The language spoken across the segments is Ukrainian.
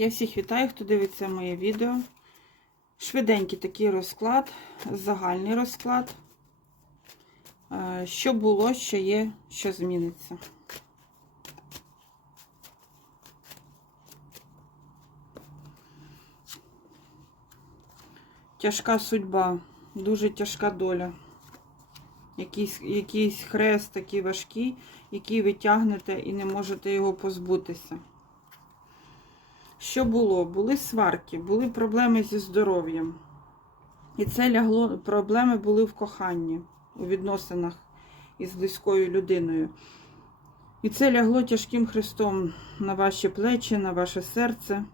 Я всіх вітаю, хто дивиться моє відео. Швиденький такий розклад, загальний розклад. Е, Що було, що є, що зміниться. Тяжка судьба, дуже тяжка доля. Якийсь, якийсь хрест такий важкий, який ви тягнете і не можете його позбутися. Що було? Були сварки, були проблеми зі здоров'ям. І це лягло, проблеми були в коханні, у відносинах із близькою людиною. І це лягло тяжким хрестом на ваші плечі, на ваше серце.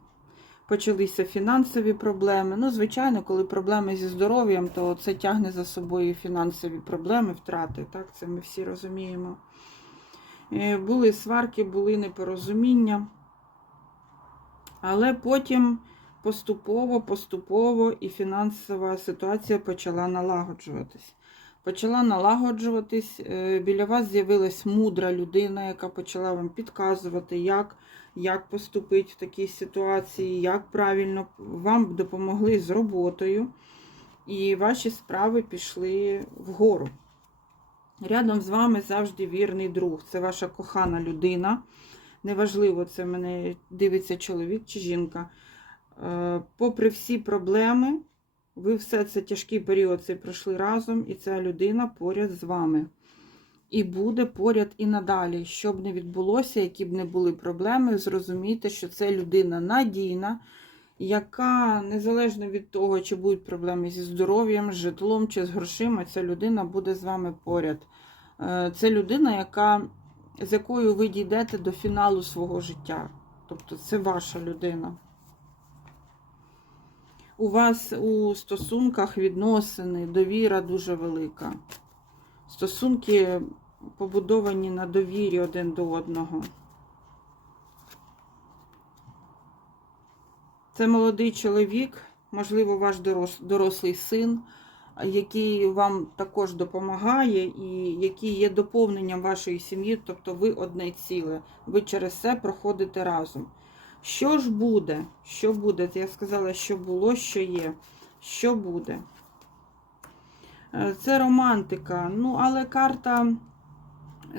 Почалися фінансові проблеми. Ну, звичайно, коли проблеми зі здоров'ям, то це тягне за собою фінансові проблеми, втрати. Так, це ми всі розуміємо. Е, Були сварки, були непорозуміння. Але потім поступово, поступово і фінансова ситуація почала налагоджуватись. Почала налагоджуватись, е, біля вас з'явилась мудра людина, яка почала вам підказувати, як, як поступити в такій ситуації, як правильно вам допомогли з роботою, і ваші справи пішли вгору. Рядом з вами завжди вірний друг. Це ваша кохана людина. Неважливо, це мене дивиться чоловік чи жінка. Е, Попри всі проблеми, ви все це тяжкий період цей пройшли разом, і ця людина поряд з вами. І буде поряд і надалі. Що б не відбулося, які б не були проблеми, зрозумійте, що це людина надійна, яка, незалежно від того, чи будуть проблеми зі здоров'ям, з житлом чи з грошима, ця людина буде з вами поряд. Е, Це людина, яка з якою ви дійдете до фіналу свого життя. Тобто це ваша людина. У вас у стосунках відносини, довіра дуже велика. Стосунки побудовані на довірі один до одного. Це молодий чоловік, можливо, ваш дорослий син, який вам також допомагає і який є доповненням вашої сім'ї, тобто ви одне ціле. Ви через це проходите разом. Що ж буде? Що буде? Я сказала, що було, що є. Що буде? Е, Це романтика. Ну, але карта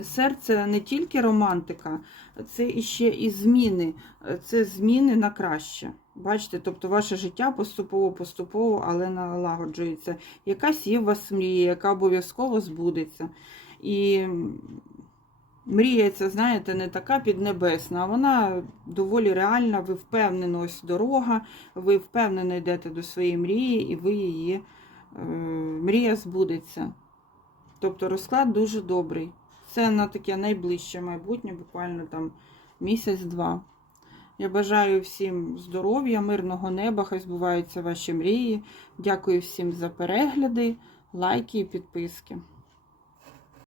серце не тільки романтика, це іще і зміни. Е, Це зміни на краще. Бачите, тобто ваше життя поступово-поступово, але налагоджується. Якась є у вас мрія, яка обов'язково збудеться. І мрія ця, знаєте, не така піднебесна, а вона доволі реальна. Ви впевнено, ось дорога, ви впевнено йдете до своєї мрії, і ви її е, мрія збудеться. Тобто розклад дуже добрий. Це на таке найближче майбутнє, буквально там місяць-два. Я бажаю всім здоров'я, мирного неба, хай збуваються ваші мрії. Дякую всім за перегляди, лайки і підписки.